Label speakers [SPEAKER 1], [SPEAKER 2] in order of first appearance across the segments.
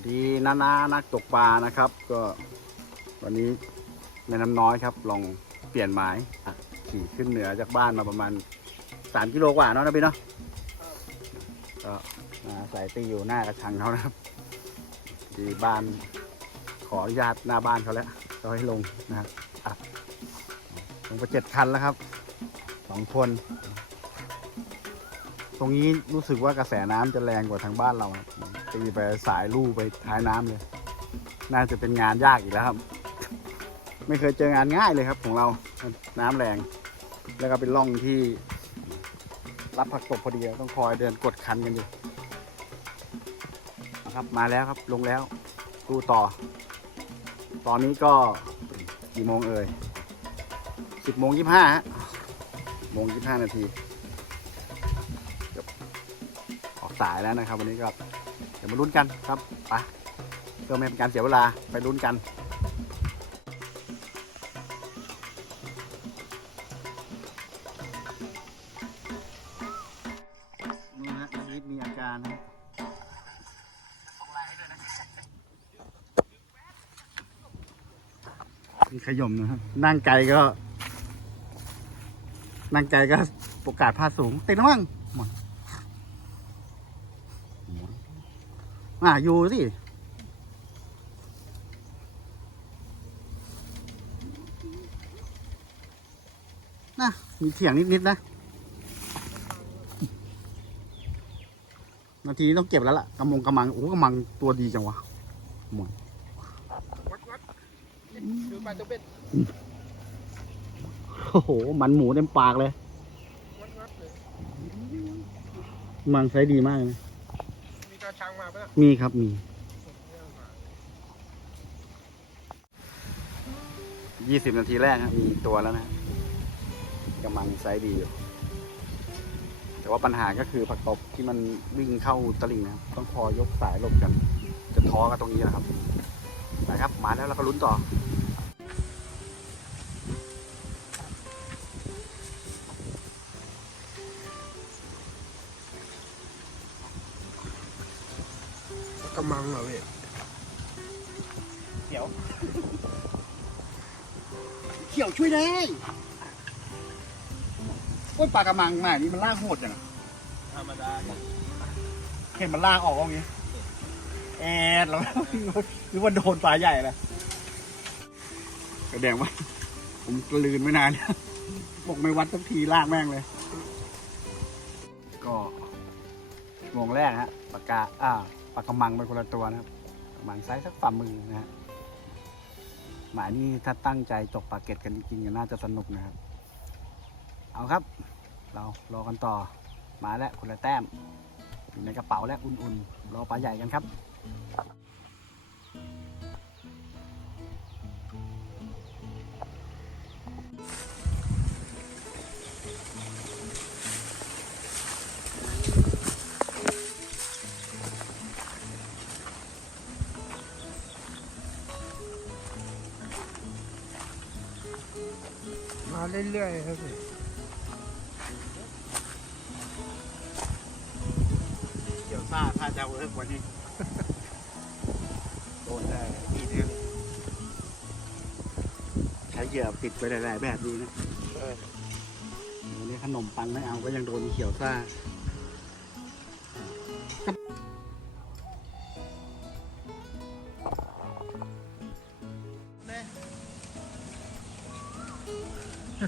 [SPEAKER 1] วัสดีนานานักตกปลานะครับ ก็วันนี้แม่น้ำน้อยครับ ลองเปลี่ยนหมายขี่ขึ้นเหนือจากบ้านมาประมาณสามกิโลกว่าเนาะนะพี่เนาะก็มาใส่ตีอยู่หน้ากระชังเขานะครับที่บ้านขออนุญาตหน้าบ้านเขาแล้วเราให้ลงนะครับอะลงไปเจ็ดคันแล้วครับสองคน ตรงนี้รู้สึกว่ากระแสน้ำจะแรงกว่าทางบ้านเราครับ ตีไปสายลู่ไปท้ายน้ำเลย น่าจะเป็นงานยากอีกแล้วครับ ไม่เคยเจองานง่ายเลยครับ ของเรา น้ำแรง แล้วก็เป็นร่องที่ รับผักตบพอดีต้องคอยเดินกดคันกันอยู่นะครับมาแล้วครับลงแล้วดูต่อ ตอนนี้ก็กี่โมงเอ่ยสิบโมงยี่ห้าฮะโมงยี่ห้านาทีออกสายแล้วนะครับ วันนี้ก็ มาลุ้นกันครับไปเพื่อไม่เป็นการเสียเวลาไปลุ้นกันนี่ฮะชีวิตมีอาการนะมีขยมนะครับนั่งไกลก็ นั่งไกลก็โอกาสพลาดสูงติดแล้วมั้ง อะอยู่สินะมีเถียงนิดๆนะ นาทีนี้ต้องเก็บแล้วล่ะกำมงกำมัง โอ้กำมังตัวดีจังวะหมดโอ้โห มันหมูเต็มปากเลย มังไซส์ดีมากเลยนะ
[SPEAKER 2] มีกระชังมา ปะ
[SPEAKER 1] มีครับมียี่สิบนาทีแรกครับมีตัวแล้วนะกำลังไซส์ดีอยู่ แต่ว่าปัญหาก็คือผักตบที่มันวิ่งเข้าตลิ่งนะครับต้องคอยยกสายหลบกัน จะท้อกันตรงนี้นะครับนะครับ มาแล้วเราก็ลุ้นต่อ
[SPEAKER 2] ไม่
[SPEAKER 1] ได้โอ้ยปลากระมังหน่านี่มันลากโหดจังอะ
[SPEAKER 2] ธรรมดาเนี่ย
[SPEAKER 1] เห็นมันลากออกอย่างนี้ แอดแล้วนึกว่าโดนปลาใหญ่เลยกระแดงว่า ผมกลืนไม่นานบอกไม่วัดสักทีลากแม่งเลย ก็ชั่วโมงแรกฮะปากกาอ่าปลากกระมังเป็นคนละตัวนะครับกระมังไซส์สักฝ่ามือนะฮะ หมายนี่ถ้าตั้งใจตกปลาเก็ตกันจริงๆน่าจะสนุกนะครับ เอาครับ เรารอกันต่อมาแล้วคนละแต้มอยู่ในกระเป๋าและอุ่นๆ รอปลาใหญ่กันครับ
[SPEAKER 2] มาเรื่อยๆครับพี่
[SPEAKER 1] เกี่ยวซ่าถ้าจะเวิร์กกว่านี้ โดนได้ทีนึงใช้เหยื่อปิดไปหลายๆแบบดีนะ
[SPEAKER 2] เออ
[SPEAKER 1] วันนี้ขนมปังไม่เอาก็ยังโดนเขียวซ่า ชั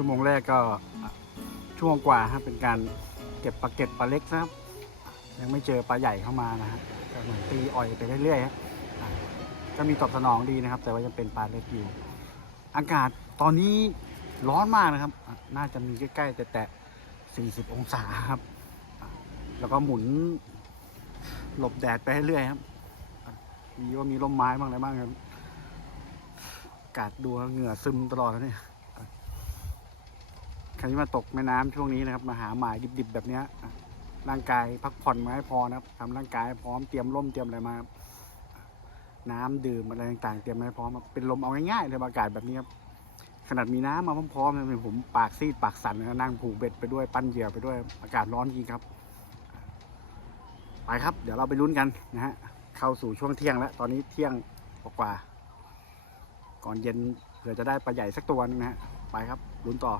[SPEAKER 1] ่วโมงแรกก็ชั่วโมงกว่าครับเป็นการเก็บปลาเก็ตปลาเล็กนะครับ ยังไม่เจอปลาใหญ่เข้ามานะฮะก็เหมือนตีอ่อยไปเรื่อยๆฮะอะก็มีตอบสนองดีนะครับ แต่ว่ายังเป็นปลาเล็กอยู่ อากาศตอนนี้ร้อนมากนะครับ น่าจะมีใกล้ๆแต่แต่40 องศาครับ แล้วก็หมุนหลบแดดไปเรื่อยครับ มีว่ามีร่มไม้บ้างอะไรบ้างครับกาศดูแล้วเหงื่อซึมตลอดแล้วเนี่ยใครที่มาตกแม่น้ำช่วงนี้นะครับมาหาหมายดิบๆแบบเนี้ยร่างกายพักผ่อนมาให้พอนะครับทำร่างกายพร้อมเตรียมร่มเตรียมอะไรมาน้ำดื่มอะไรต่างๆเตรียมมาให้พร้อมเป็นลมเอาง่ายๆเลยอากาศแบบนี้ครับขนาดมีน้ำมาพร้อมๆนะผมปากซีดปากสั่นนะนั่งผูกเบ็ดไปด้วยปั้นเหยื่อไปด้วยอากาศร้อนจริงครับ ไปครับ เดี๋ยวเราไปลุ้นกันนะฮะ เข้าสู่ช่วงเที่ยงแล้ว ตอนนี้เที่ยงกว่าๆก่อนเย็นเผื่อจะได้ปลาใหญ่สักตัวนึงนะฮะ ไปครับลุ้นต่อ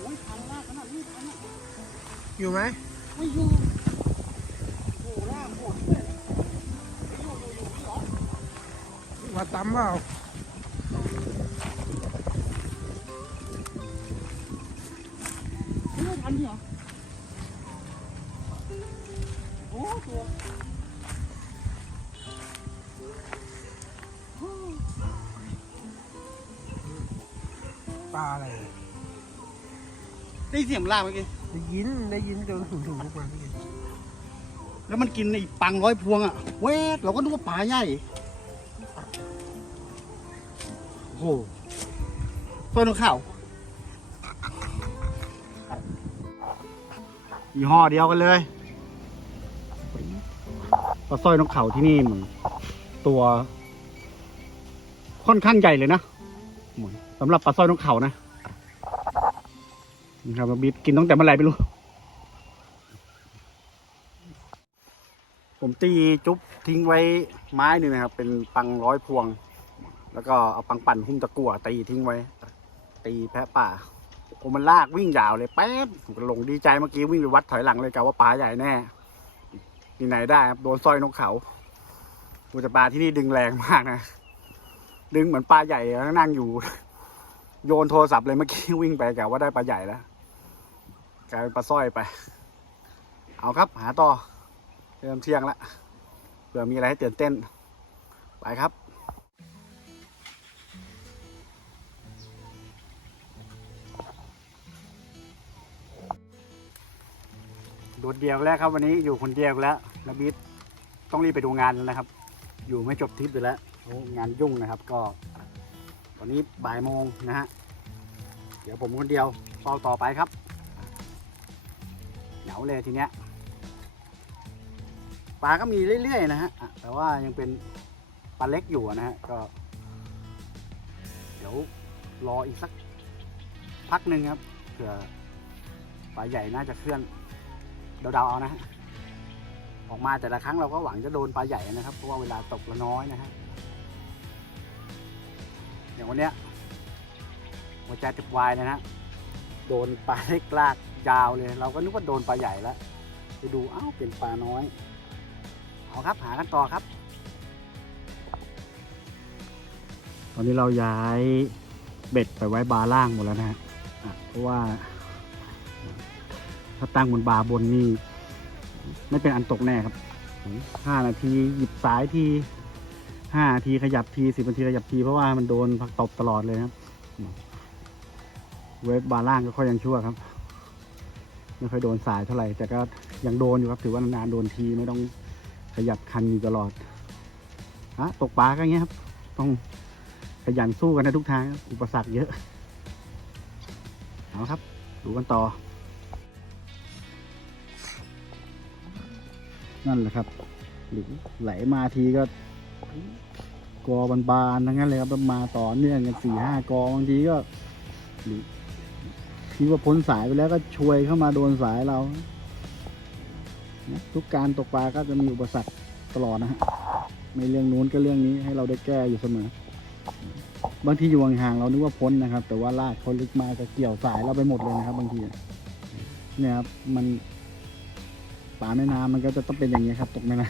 [SPEAKER 1] โอ้ยพันลากขนาดนี้พันอะ
[SPEAKER 2] อยู่ไหม
[SPEAKER 1] ไม่อยู่โอ้โหลากโหดเลยไม่อยู่อยู่อยู่เหรอ
[SPEAKER 2] มาตำเปล่า
[SPEAKER 1] ไม่ทันเหรอ โอ้ตัว
[SPEAKER 2] ปลาอะไร
[SPEAKER 1] ได้ยินเสียงมันลากเมื่อกี้
[SPEAKER 2] ได้ยินได้ยินจนถึงถึงทุกวันนี้
[SPEAKER 1] แล้วมันกินไอ้ปังร้อยพวงอะเวทเราก็นึกว่าปลาใหญ่โอ้โหเฟิร์นข่าว ยี่ห้อเดียวกันเลยปลาสร้อยนกเขาที่นี่มันตัว ค่อนข้างใหญ่เลยนะสำหรับปลาสร้อยนกเขานะนี่ครับบีบกินตั้งแต่เมื่อไหร่ไม่รู้ ผมตีจุ๊บทิ้งไว้ไม้หนึ่งนะครับ เป็นปังร้อยพวง แล้วก็เอาปังปั่นหุ้มตะกั่วตีทิ้งไว้ ตีแพะป่า โอ้มันลากวิ่งยาวเลยแป๊บผมก็ลงดีใจเมื่อกี้วิ่งไปวัดถอยหลังเลยกะว่าปลาใหญ่แน่ที่ไหนได้ครับโดนสร้อยนกเขาปูจะปลาที่นี่ดึงแรงมากนะ ดึงเหมือนปลาใหญ่แล้วนั่งอยู่ โยนโทรศัพท์เลยเมื่อกี้วิ่งไปกะว่าได้ปลาใหญ่แล้วกลายเป็นปลาสร้อยไป เอาครับ หาต่อเริ่มเที่ยงแล้วเผื่อมีอะไรให้ตื่นเต้น ไปครับ โดดเดียวแล้วครับวันนี้อยู่คนเดียวแล้วนะบิ๊ดต้องรีบไปดูงานแล้วนะครับ อยู่ไม่จบทริปอยู่แล้วงานยุ่งนะครับ ก็ตอนนี้บ่ายโมงนะฮะเดี๋ยวผมคนเดียวเฝ้าต่อไปครับเหงาเลยทีเนี้ยปลาก็มีเรื่อยๆนะฮะแต่ว่ายังเป็นปลาเล็กอยู่นะฮะก็ เดี๋ยวรออีกสักพักหนึ่งครับเผื่อปลาใหญ่น่าจะเคลื่อน เดาๆเอานะฮะออกมาแต่ละครั้งเราก็หวังจะโดนปลาใหญ่นะครับเพราะว่าเวลาตกละน้อยนะฮะอย่างวันเนี้ยหัวใจติดวายนะฮะโดนปลาเล็กลากยาวเลย เราก็นึกว่าโดนปลาใหญ่แล้วไปดูอ้าวเป็นปลาน้อย เอาครับหากันต่อครับ ตอนนี้เราย้ายเบ็ดไปไว้บาร์ล่างหมดแล้วนะฮะอะเพราะว่า ถ้าตั้งบนบาบนนี่ไม่เป็นอันตกแน่ครับห้านาทีหยิบสายทีห้านาทีขยับทีสิบนาทีขยับทีเพราะว่ามันโดนผักตบตลอดเลยครับ เวฟบาร์ล่างก็ค่อยยังชั่วครับไม่ค่อยโดนสายเท่าไหร่ แต่ก็ยังโดนอยู่ครับ ถือว่านานๆโดนทีไม่ต้องขยับคันอยู่ตลอดฮะตกปลาก็อย่างเงี้ยครับ ต้องขยันสู้กันในทุกทาง อุปสรรคเยอะ เอาครับ ดูกันต่อ นั่นแหละครับหรือไหลมาทีก็กอบานๆทั้งนั้นเลยครับมาต่อเนื่องกันสี่ห้ากอบางทีก็หรือคิดว่าพ้นสายไปแล้วก็ช่วยเข้ามาโดนสายเรานะทุกการตกปลาก็จะมีอุปสรรคตลอดนะฮะไม่เรื่องนู้นก็เรื่องนี้ให้เราได้แก้อยู่เสมอ บางทีอยู่ห่างๆเรานึกว่าพ้นนะครับ แต่ว่าลากเขาลึกมาก็เกี่ยวสายเราไปหมดเลยนะครับ บางทีเนี่ยครับมัน ป่าแม่น้ำมันก็จะต้องเป็นอย่างนี้ครับ ตกแม่น้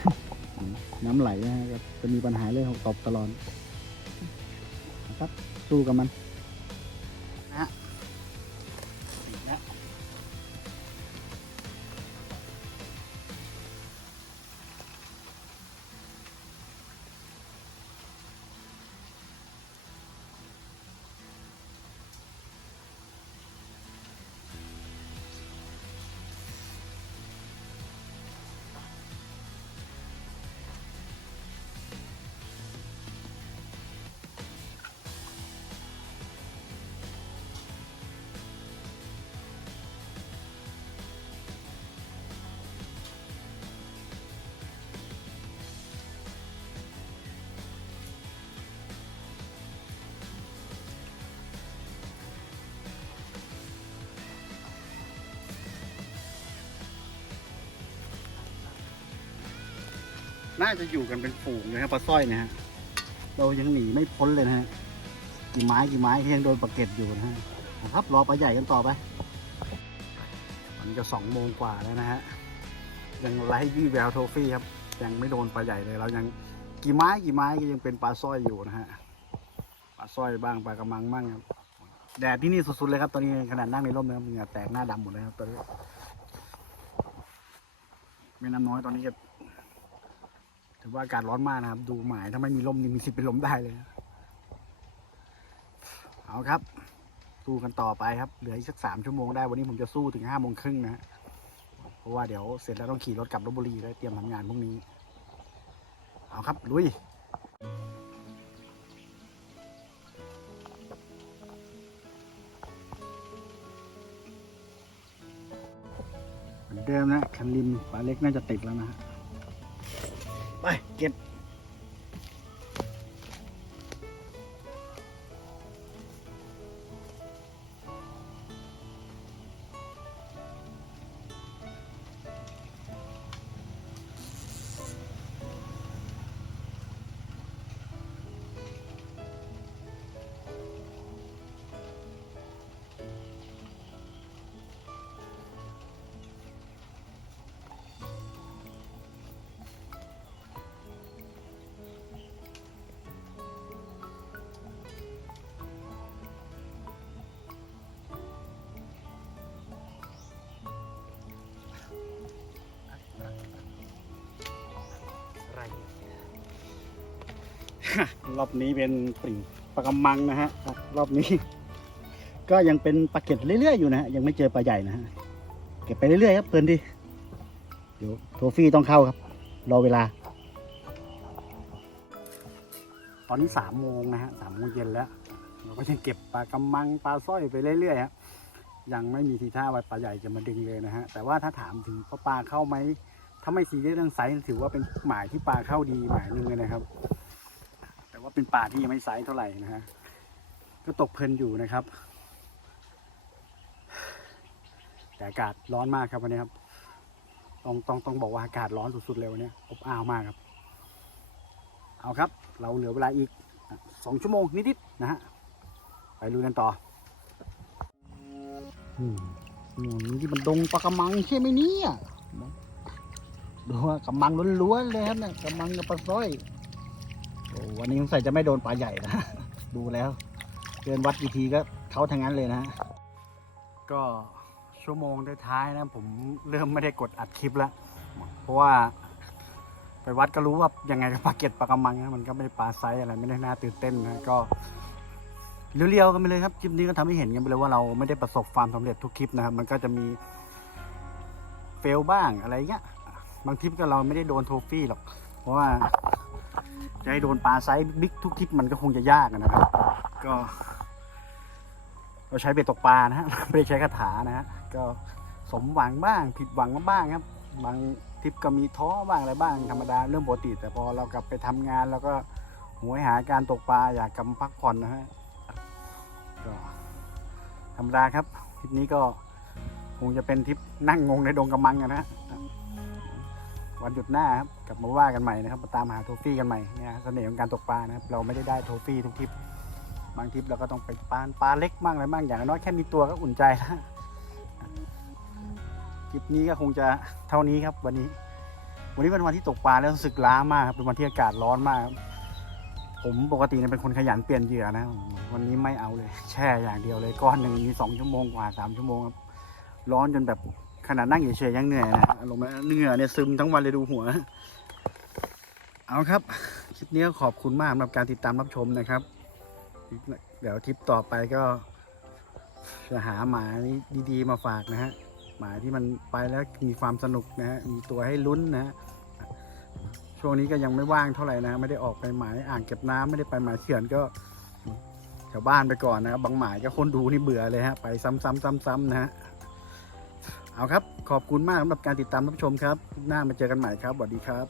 [SPEAKER 1] ำน้ำไหลนะฮะก็จะมีปัญหาเรื่องของตบตลอดนะครับสู้กับมัน น่าจะอยู่กันเป็นฝูงเลยครับปลาสร้อยเนะฮะเรายังหนีไม่พ้นเลยนะฮะกี่ไม้กี่ไม้ยังโดนปลาเก็ดอยู่นะฮะครับรอปลาใหญ่กันต่อไปมันจะสองโมงกว่าแล้วนะฮะยังไร้วี่แววโทฟี่ครับ ยังไม่โดนปลาใหญ่เลยเรายังกี่ไม้กี่ไม้ก็ยังเป็นปลาสร้อยอยู่นะฮะปลาสร้อยบ้างปลากระมังบ้างครับแดดที่นี่สุดๆเลยครับตอนนี้ขนาดนั่งในร่มนะครับเหงื่อแตกหน้าดำหมดเลยครับตอนนี้แม่น้ำน้อยตอนนี้ก็ ถือว่าอากาศร้อนมากนะครับ ดูหมายถ้าไม่มีร่มนี่มีสิทธิ์เป็นลมได้เลยเอาครับสู้กันต่อไปครับ เหลืออีกสักสามชั่วโมงได้วันนี้ผมจะสู้ถึงห้าโมงครึ่งนะเพราะว่าเดี๋ยวเสร็จแล้วต้องขี่รถกลับลบบุรีแล้วเตรียมทำงานพรุ่งนี้ เอาครับ ลุยเหมือนเดิมนะคันริมปลาเล็กน่าจะติดแล้วนะฮะ ไปเก็บ รอบนี้เป็นปริ่งปลากำมังนะฮะอะรอบนี้ ก็ยังเป็นปลาเก็ดเรื่อยๆอยู่นะฮะยังไม่เจอปลาใหญ่นะฮะเก็บไปเรื่อยๆครับเพลินดิเดี๋ยวโทฟี่ต้องเข้าครับ รอเวลา ตอนนี้สามโมงนะฮะสามโมงเย็นแล้ว เราก็ยังเก็บปลากำมังปลาสร้อยไปเรื่อยๆฮะยังไม่มีทีท่าว่าปลาใหญ่จะมาดึงเลยนะฮะแต่ว่าถ้าถามถึงว่าปลาเข้าไหมถ้าไม่ซีเรียสเรื่องไซส์ถือว่าเป็นหมายที่ปลาเข้าดีหมายหนึ่งเลยนะครับแต่ ว่าเป็นปลาที่ยังไม่ไซส์เท่าไหร่นะฮะก็ตกเพลินอยู่นะครับ แต่อากาศร้อนมากครับวันนี้ครับ ต้องต้องต้องบอกว่าอากาศร้อนสุดๆเลยวันนี้อบอ้าวมากครับ เอาครับ เราเหลือเวลาอีกสองชั่วโมงนิดๆนะฮะไปลุยกันต่ออืมนี่ที่มันดงปลากระมังใช่ไหมเนี่ยดูว่ากระมังล้วนๆเลยครับเนี่ยกระมังกับปลาสร้อย วันนี้สงสัยจะไม่โดนปลาใหญ่นะดูแล้วเดินวัดอีกทีก็เขาทางนั้นเลยนะ ก็ชั่วโมงท้ายๆนะผมเริ่มไม่ได้กดอัดคลิปแล้ว เพราะว่า ไปวัดก็รู้ว่ายังไงกับปลาเก็ตปลากระมังนะมันก็ไม่ได้ปลาไซส์อะไรไม่ได้น่าตื่นเต้นนะก็เรียวๆกันไปเลยครับคลิปนี้ก็ทำให้เห็นกันไปเลยว่าเราไม่ได้ประสบความสำเร็จทุกคลิปนะครับ มันก็จะมีเฟลบ้างอะไรเงี้ยบางคลิปก็เราไม่ได้โดนโทฟี่หรอก เพราะว่า จะให้โดนปลาไซส์บิ๊กทุกคลิปมันก็คงจะยากนะครับ ก็ เราใช้เบ็ดตกปลานะฮะไม่ได้ใช้คาถานะฮะก็สมหวังบ้าง ผิดหวังบ้างครับ บางทริปก็มีท้อบ้างอะไรบ้างธรรมดาเรื่องปกติ แต่พอเรากลับไปทำงานแล้วก็หวยหาการตกปลาอยากกำพักผ่อนนะฮะก็ธรรมดาครับทริปนี้ก็คงจะเป็นทริปนั่งงงในดงกำมังนะฮะ วันหยุดหน้าครับกลับมาว่ากันใหม่นะครับมาตามหาโทฟี่กันใหม่เนี่ยเสน่ห์ของการตกปลานะครับเราไม่ได้ได้โทฟี่ทุกทริปบางทริปเราก็ต้องไปปลาปลาเล็กบ้างอะไรบ้างอย่างน้อยแค่มีตัวก็อุ่นใจแล้วคลิปนี้ก็คงจะเท่านี้ครับวันนี้ วันนี้เป็นวันที่ตกปลาแล้วรู้สึกล้ามากครับเป็นวันที่อากาศร้อนมากครับผมปกติเนี่ยเป็นคนขยันเปลี่ยนเหยื่อนะวันนี้ไม่เอาเลย แช่อย่างเดียวเลยก้อนหนึ่งมีสองชั่วโมงกว่าสามชั่วโมงครับร้อนจนแบบ ขนาดนั่งเฉยๆยังเหนื่อยนะอารมณ์เหนื่อยเนี่ยซึมทั้งวันเลยดูหัว เอาครับคลิปนี้ขอบคุณมากสำหรับการติดตามรับชมนะครับ เดี๋ยวทริปต่อไปก็ จะหาหมาดีๆมาฝากนะฮะหมาที่มันไปแล้วมีความสนุกนะฮะมีตัวให้ลุ้นนะฮะช่วงนี้ก็ยังไม่ว่างเท่าไหร่นะ ไม่ได้ออกไปหมายอ่างเก็บน้ำไม่ได้ไปหมายเขื่อนก็แถวบ้านไปก่อนนะครับบางหมายก็คนดูนี่เบื่อเลยฮะไปซ้ำๆๆๆนะฮะ เอาครับ ขอบคุณมากสำหรับการติดตามรับชมครับ หน้ามาเจอกันใหม่ครับสวัสดีครับ